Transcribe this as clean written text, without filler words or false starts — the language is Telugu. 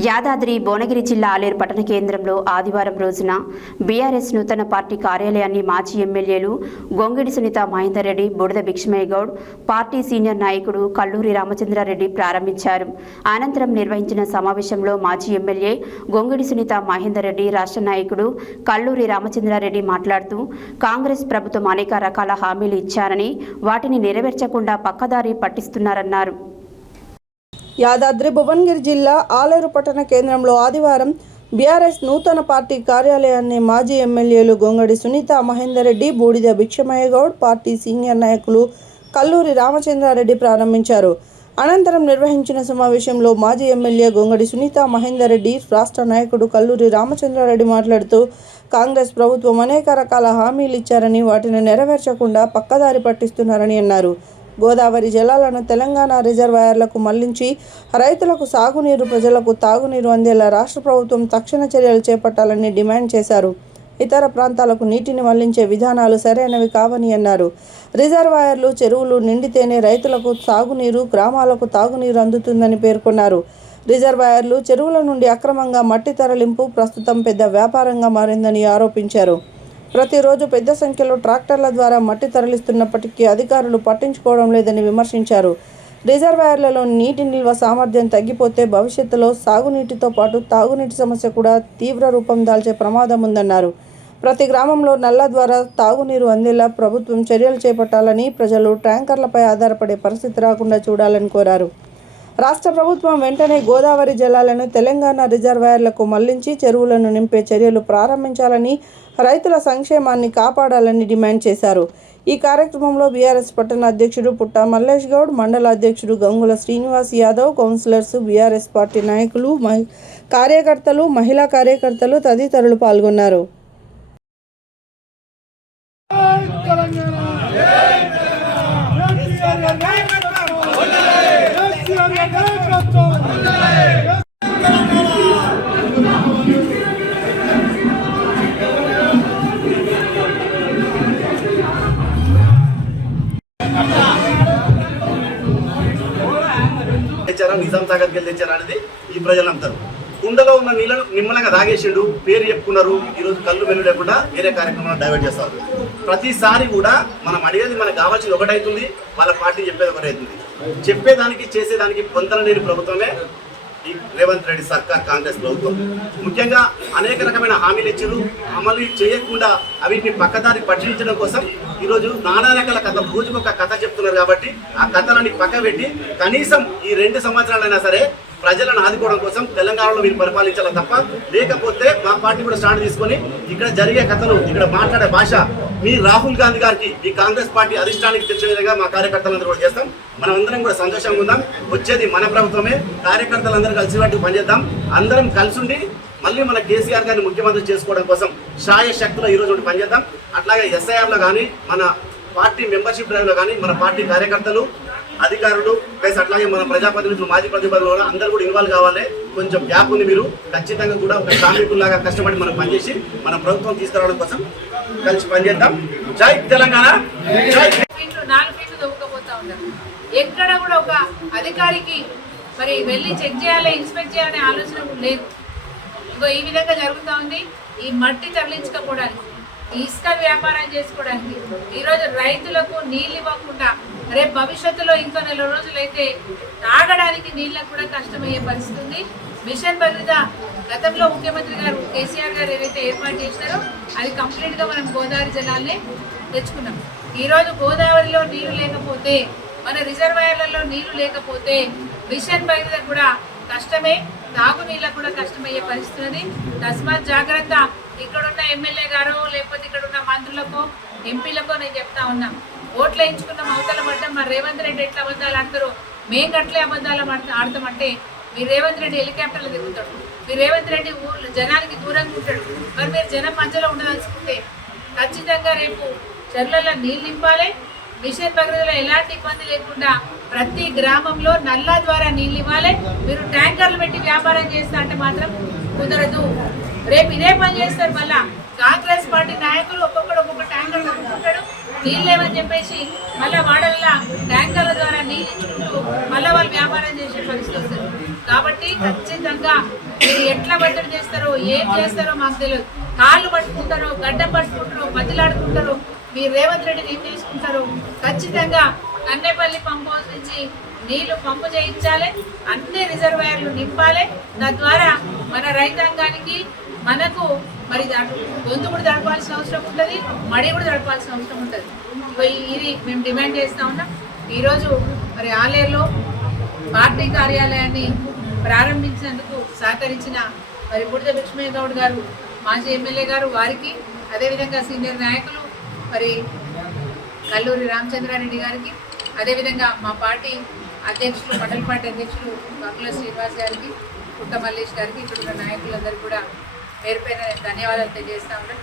యాదాద్రి భువనగిరి జిల్లా ఆలేరు పట్టణ కేంద్రంలో ఆదివారం రోజున బీఆర్ఎస్ నూతన పార్టీ కార్యాలయాన్ని మాజీ ఎమ్మెల్యేలు గొంగిడి సునీత మహేందర్ రెడ్డి, బుడద భిక్షమయ్య గౌడ్, పార్టీ సీనియర్ నాయకుడు కల్లూరి రామచంద్రారెడ్డి ప్రారంభించారు. అనంతరం నిర్వహించిన సమావేశంలో మాజీ ఎమ్మెల్యే గొంగిడి సునీత మహేందర్ రెడ్డి, రాష్ట్ర నాయకుడు కల్లూరి రామచంద్రారెడ్డి మాట్లాడుతూ కాంగ్రెస్ ప్రభుత్వం అనేక రకాల హామీలు ఇచ్చారని వాటిని నెరవేర్చకుండా పక్కదారి పట్టిస్తున్నారన్నారు. యాదాద్రి భువనగిరి జిల్లా ఆలేరు పట్టణ కేంద్రంలో ఆదివారం బీఆర్ఎస్ నూతన పార్టీ కార్యాలయాన్ని మాజీ ఎమ్మెల్యేలు గొంగడి సునీత మహేందర్ రెడ్డి, బూడిద భిక్షమయ్య గౌడ్, పార్టీ సీనియర్ నాయకులు కల్లూరి రామచంద్రారెడ్డి ప్రారంభించారు. అనంతరం నిర్వహించిన సమావేశంలో మాజీ ఎమ్మెల్యే గొంగడి సునీత మహేందర్ రెడ్డి, రాష్ట్ర నాయకుడు కల్లూరి రామచంద్రారెడ్డి మాట్లాడుతూ కాంగ్రెస్ ప్రభుత్వం అనేక రకాల హామీలు ఇచ్చారని వాటిని నెరవేర్చకుండా పక్కదారి పట్టిస్తున్నారని అన్నారు. గోదావరి జలాలను తెలంగాణ రిజర్వాయర్లకు మళ్లించి రైతులకు సాగునీరు, ప్రజలకు తాగునీరు అందేలా రాష్ట్ర ప్రభుత్వం తక్షణ చర్యలు చేపట్టాలని డిమాండ్ చేశారు. ఇతర ప్రాంతాలకు నీటిని మళ్లించే విధానాలు సరైనవి కావని అన్నారు. రిజర్వాయర్లు, చెరువులు నిండితేనే రైతులకు సాగునీరు, గ్రామాలకు తాగునీరు అందుతుందని పేర్కొన్నారు. రిజర్వాయర్లు, చెరువుల నుండి అక్రమంగా మట్టి తరలింపు ప్రస్తుతం పెద్ద వ్యాపారంగా మారిందని ఆరోపించారు. ప్రతిరోజు పెద్ద సంఖ్యలో ట్రాక్టర్ల ద్వారా మట్టి తరలిస్తున్నప్పటికీ అధికారులు పట్టించుకోవడం లేదని విమర్శించారు. రిజర్వాయర్లలో నీటి నిల్వ సామర్థ్యం తగ్గిపోతే భవిష్యత్తులో సాగునీటితో పాటు తాగునీటి సమస్య కూడా తీవ్ర రూపం దాల్చే ప్రమాదం ఉందన్నారు. ప్రతి గ్రామంలో నల్ల ద్వారా తాగునీరు అందేలా ప్రభుత్వం చర్యలు చేపట్టాలని, ప్రజలు ట్యాంకర్లపై ఆధారపడే పరిస్థితి రాకుండా చూడాలని కోరారు. రాష్ట్ర ప్రభుత్వం వెంటనే గోదావరి జలాలను తెలంగాణ రిజర్వాయర్లకు మళ్లించి చెరువులను నింపే చర్యలు ప్రారంభించాలని, రైతుల సంక్షేమాన్ని కాపాడాలని డిమాండ్ చేశారు. ఈ కార్యక్రమంలో బీఆర్ఎస్ పట్టణ అధ్యక్షుడు పుట్ట మల్లేష్ గౌడ్, మండల అధ్యక్షుడు గంగుల శ్రీనివాస్ యాదవ్, కౌన్సిలర్స్, బీఆర్ఎస్ పార్టీ నాయకులు, కార్యకర్తలు, మహిళా కార్యకర్తలు తదితరులు పాల్గొన్నారు. నిజాం సాగర్కి వెళ్ళి తెచ్చారా అనేది ఈ ప్రజలు నమ్ముతారు. కుండలో ఉన్న నీళ్ళను నిమ్మలంగా తాగేసిండు, పేరు చెప్పుకున్నారు. ఈరోజు కళ్ళు వెళ్ళు లేకుండా వేరే కార్యక్రమాలు డైవర్ట్ చేస్తారు. ప్రతిసారి కూడా మనం అడిగేది మనకు కావాల్సింది ఒకటైతుంది, వాళ్ళ పార్టీ చెప్పేది ఒకటైతుంది. చెప్పేదానికి చేసేదానికి పొంతన లేని ప్రభుత్వమే ఈ రేవంత్ రెడ్డి సర్కార్, కాంగ్రెస్ ప్రభుత్వం. ముఖ్యంగా అనేక రకమైన హామీలు ఇచ్చారు, అమలు చేయకుండా అవిటిని పక్కదారి పట్టించడం కోసం ఈరోజు నానా రకాల కథ, రోజుకు ఒక కథ చెప్తున్నారు. కాబట్టి ఆ కథలని పక్క పెట్టి కనీసం ఈ 2 సంవత్సరాలైనా సరే ప్రజలను ఆదుకోవడం కోసం తెలంగాణలో మీరు పరిపాలించాలి తప్ప, లేకపోతే మా పార్టీ కూడా స్టాండ్ తీసుకొని ఇక్కడ జరిగే కథలు, ఇక్కడ మాట్లాడే భాష మీ రాహుల్ గాంధీ గారికి, ఈ కాంగ్రెస్ పార్టీ అధిష్టానానికి తెచ్చే విధంగా మా కార్యకర్తలందరూ కూడా చేస్తాం. మనం అందరం కూడా సంతోషంగా ఉందాం. వచ్చేది మన ప్రభుత్వమే. కార్యకర్తలందరూ కలిసినట్టు పనిచేద్దాం. అందరం కలిసి ఉండి మళ్ళీ మన కేసీఆర్ గారిని ముఖ్యమంత్రి చేసుకోవడం కోసం శాయ శక్తిలో ఈరోజు పనిచేద్దాం. అట్లాగే ఎస్ఐఆర్లో కానీ, మన పార్టీ మెంబర్షిప్ డ్రైవ్లో కానీ మన పార్టీ కార్యకర్తలు, అధికారులు ప్లస్ అట్లాగే మన ప్రజాప్రతినిధులు, మాజీ ప్రతినిధులు అందరూ కూడా ఇన్వాల్వ్ కావాలి. కొంచెం గ్యాప్ ఉంది. మీరు ఖచ్చితంగా కూడా ఒక శ్రామికుల్లాగా కష్టపడి మనం పనిచేసి మన ప్రభుత్వం తీసుకురావడం కోసం కలిసి పనిచేద్దాం. జై తెలంగాణ. జై. 4 ఫీట్లు దొక్కబోతా ఉన్నారు. ఎక్కడ కూడా ఒక అధికారికి మరి వెళ్ళి చెక్ చేయాలి, ఇన్స్పెక్ట్ చేయాలనే ఆలోచన లేదు. ఇంకో ఈ విధంగా జరుగుతూ ఉంది. ఈ మట్టి తరలించుకోవడానికి, ఇసుక వ్యాపారం చేసుకోవడానికి, ఈరోజు రైతులకు నీళ్ళు ఇవ్వకుండా రేపు భవిష్యత్తులో ఇంకో 4 రోజులైతే తాగడానికి నీళ్ళకు కూడా కష్టమయ్యే పరిస్థితి ఉంది. మిషన్ భగీరథ గతంలో ముఖ్యమంత్రి గారు కేసీఆర్ గారు ఏదైతే ఏర్పాటు చేశారో అది కంప్లీట్గా మనం గోదావరి జలాల్ని తెచ్చుకున్నాం. ఈరోజు గోదావరిలో నీళ్లు లేకపోతే, మన రిజర్వాయర్లలో నీళ్లు లేకపోతే మిషన్ భగీరథ కూడా కష్టమే, తాగునీళ్ళకు కూడా కష్టమయ్యే పరిస్థితి ఉంది. తస్మాత్ జాగ్రత్త. ఇక్కడున్న ఎమ్మెల్యే గారు లేకపోతే ఇక్కడున్న మంత్రులకో, ఎంపీలకో నేను చెప్తా ఉన్నా, ఓట్లు వేయించుకున్న అవతల పడ్డం మరి రేవంత్ రెడ్డి ఎట్లా అబద్ధాలు ఆడతారు, మేము గట్లే అబద్ధాలు ఆడతామంటే మీరు రేవంత్ రెడ్డి హెలికాప్టర్లు దిగుతాడు, మీరు రేవంత్ రెడ్డి జనానికి దూరంగా ఉంటాడు. మరి మీరు జనం మధ్యలో ఉండదలుచుకుంటే ఖచ్చితంగా రేపు చెర్లలో నీళ్ళు నింపాలి. మిషన్ భగీరథలో ఎలాంటి ఇబ్బంది లేకుండా ప్రతి గ్రామంలో నల్లా ద్వారా నీళ్ళు ఇవ్వాలి. మీరు ట్యాంకర్లు పెట్టి వ్యాపారం చేస్తా అంటే మాత్రం కుదరదు. రేపు ఇదే పని చేస్తారు. మళ్ళా కాంగ్రెస్ పార్టీ నాయకులు ఒక్కొక్క ట్యాంకర్ కొనుక్కుంటాడు, నీళ్ళు లేవని చెప్పేసి మళ్ళీ వాడల్లా ట్యాంకర్ల ద్వారా నీళ్ళు ఇచ్చుకుంటూ మళ్ళీ వాళ్ళు వ్యాపారం చేసే పరిస్థితి వస్తుంది. కాబట్టి ఖచ్చితంగా మీరు ఎట్లా బట్టలు చేస్తారో ఏం చేస్తారో మాకు తెలియదు. కాళ్ళు పట్టుకుంటారో గడ్డం పట్టుకుంటారో బతిలాడుకుంటారో మీరు రేవంత్ రెడ్డిని ఏం చేసుకుంటారో ఖచ్చితంగా కన్నేపల్లి పంప్ హౌస్ నుంచి నీళ్లు పంపు చేయించాలి, అన్ని రిజర్వాయర్లు నింపాలి. తద్వారా మన రైతాంగానికి మనకు మరి గొంతు కూడా తడపాల్సిన అవసరం ఉంటుంది, మడి కూడా తడపాల్సిన అవసరం ఉంటుంది. ఇది మేము డిమాండ్ చేస్తూ ఉన్నాం. ఈరోజు మరి ఆలేరులో పార్టీ కార్యాలయాన్ని ప్రారంభించినందుకు సహకరించిన మరి బుడిద బిక్షమయ్య గౌడ్ గారు, మాజీ ఎమ్మెల్యే గారు, వారికి అదేవిధంగా సీనియర్ నాయకులు మరి కల్లూరి రామచంద్రారెడ్డి గారికి, అదేవిధంగా మా పార్టీ అధ్యక్షులు మండల పార్టీ అధ్యక్షులు బంకుల శ్రీనివాస్ గారికి, పుట్ట మల్లేష్ గారికి, ఇక్కడ ఉన్న నాయకులందరూ కూడా పేరు పైన ధన్యవాదాలు తెలియజేస్తా ఉన్నాం.